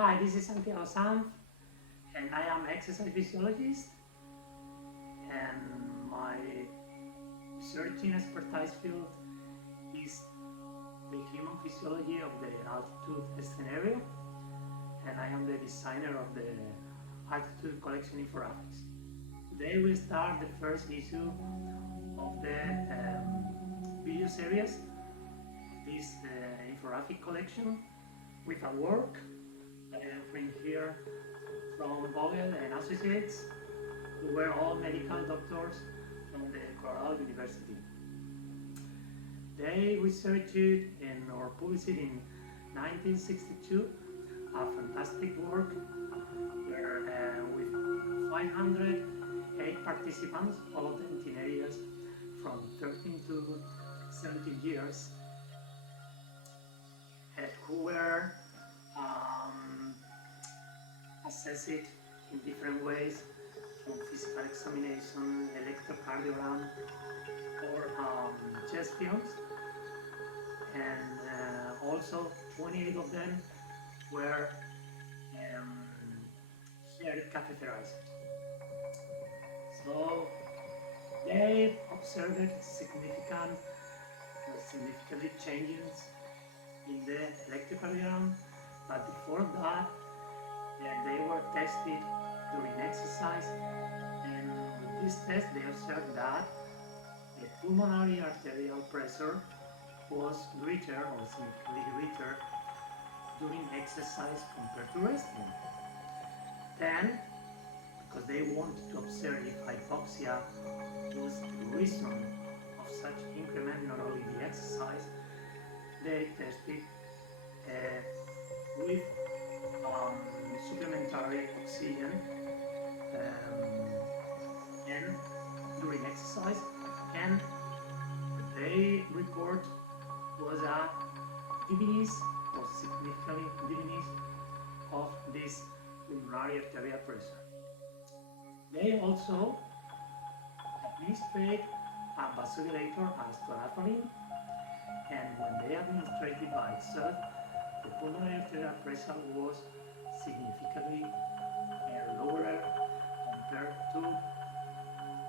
Hi, this is Santiago Sanz, and I am exercise physiologist, and my researching expertise field is the human physiology of the altitude scenario, and I am the designer of the altitude collection infographics. Today we start the first issue of the video series, this infographic collection, with a work offering here from Vogel and Associates, who were all medical doctors from the Colorado University. They researched or published in 1962 a fantastic work where with 508 participants, all of them teenagers from 13 to 17 years, who were assessed in different ways, from physical examination, electrocardiogram, or chest films, and also 28 of them were here catheterized. So they observed significantly changes in the electrocardiogram, but before that they were tested during exercise, and with this test they observed that the pulmonary arterial pressure was greater or significantly greater during exercise compared to resting. Then, because they wanted to observe if hypoxia was the reason of such increment, not only the exercise, they tested with supplementary oxygen and during exercise, and they report was a decrease or significant decrease of this pulmonary arterial pressure. They also administered a vasodilator as toratholin, and when they administered by itself, the pulmonary arterial pressure was significantly lower compared to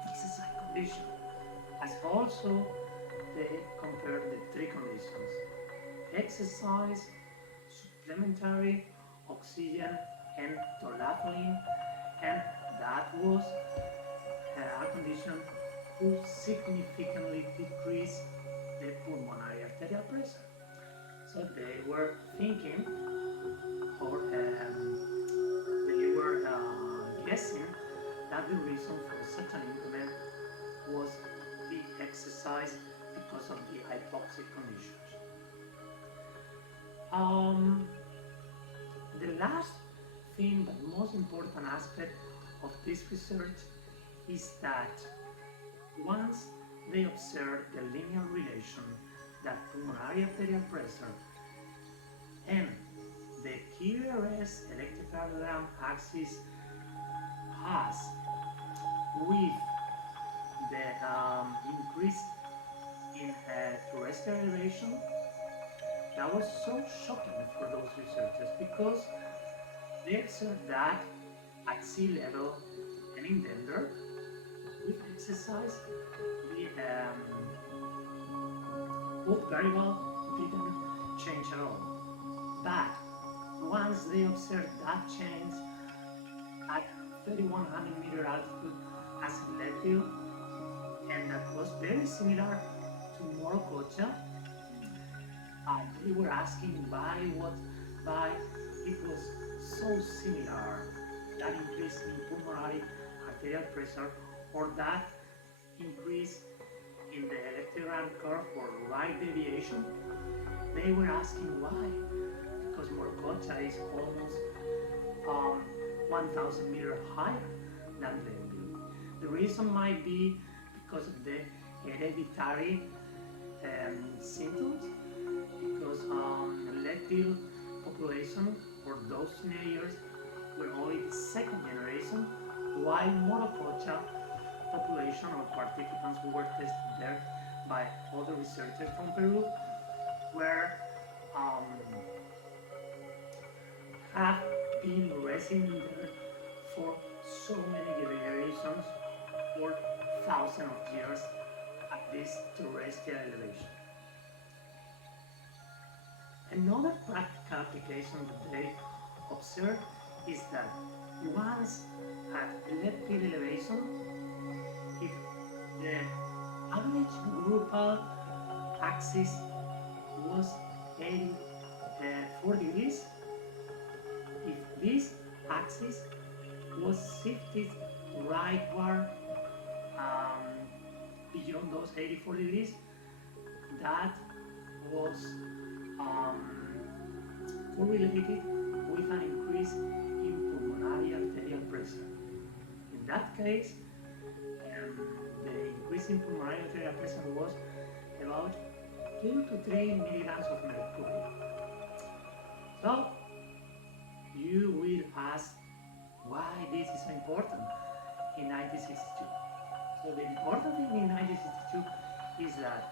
exercise condition. As also, they compared the three conditions: exercise, supplementary oxygen, and toratholin, and that was a condition who significantly decreased the pulmonary arterial pressure. So they were thinking, or they were guessing, that the reason for such an increment was the exercise because of the hypoxic conditions. The last thing, but most important aspect of this research is that once they observed the linear relation that pulmonary arterial pressure and the QRS electrocardiogram axis has with the increase in terrestrial elevation, that was so shocking for those researchers, because they observed that at sea level and in danger, with exercise, the both variable didn't change at all. But once they observed that change at 3,100 meter altitude as in Leadville, and that was very similar to Morococha, they were asking why it was so similar, that increase in pulmonary arterial pressure, or that increase in the electrogram curve or right deviation. They were asking why, because Morococha is almost 1,000 meters higher than Leadville. The reason might be because of the hereditary symptoms, because Leadville population, or those teenagers, were only the second generation, while Morococha population or participants who were tested there by other researchers from Peru were have been residing there for so many generations, for thousands of years at this terrestrial elevation. Another practical application that they observe is that once at Leadville elevation, if the average groupal axis was 84 degrees, if this axis was shifted rightward beyond those 84 degrees, that was correlated with an increase in pulmonary arterial pressure. In that case, the increase in pulmonary arterial pressure was about 2 to 3 milligrams of mercury. So, you will ask why this is so important in 1962. So the important thing in 1962 is that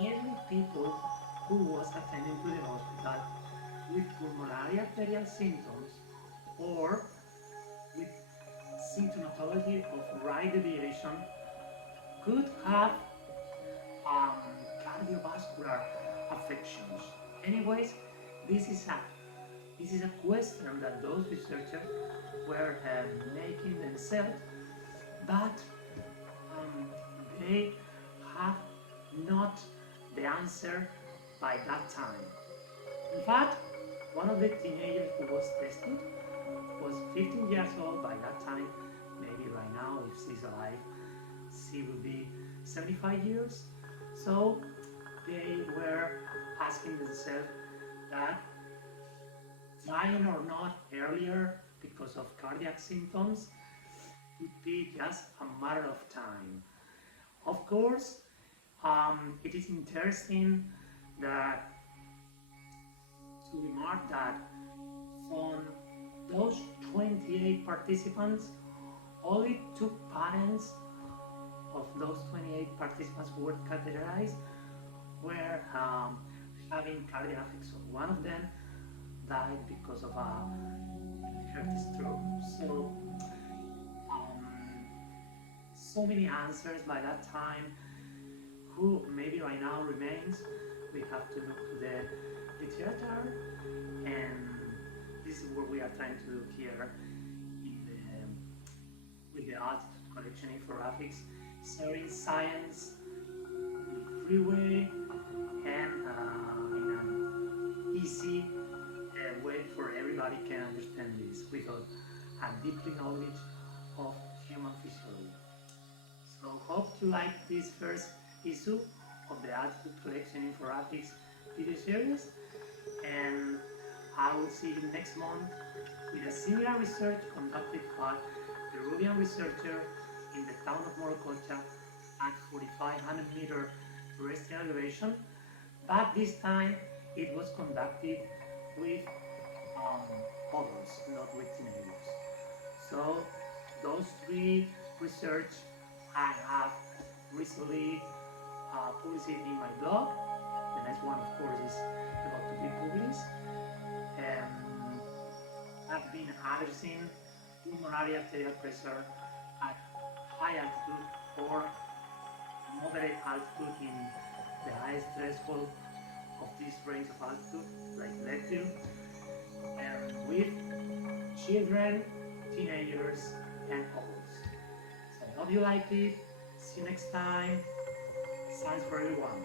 every people who was attending to the hospital with pulmonary arterial symptoms or with symptomatology of right deviation could have cardiovascular affections. Anyways, this is a question that those researchers were making themselves, but they have not the answer by that time. In fact, one of the teenagers who was tested was 15 years old by that time. Maybe right now, if she's alive, she will be 75 years. So they were asking themselves that dying or not earlier because of cardiac symptoms would be just a matter of time. Of course, it is interesting that to remark that from those 28 participants, only 2 parents of those 28 participants who were catheterized were having cardiac affects. So one of them died because of a heart stroke. So many answers by that time, who maybe right now remains. We have to look to the literature, and this is what we are trying to do here with the altitude collection infographics, sharing science in a free way and in an easy way for everybody can understand this without a deep knowledge of human physiology. So hope you like this first issue of the altitude collection infographics video series, and I will see you next month with a similar research conducted by a Peruvian researcher in the town of Morococha at 4,500 meter terrestrial elevation, but this time it was conducted with others, not with teenagers. So those 3 research I have recently published in my blog. The next one, of course, is about to be published. I've been addressing pulmonary arterial pressure at high altitude or moderate altitude in the highest threshold of this range of altitude, like Leadville, and with children, teenagers, and adults. So I hope you liked it. See you next time. Science for everyone.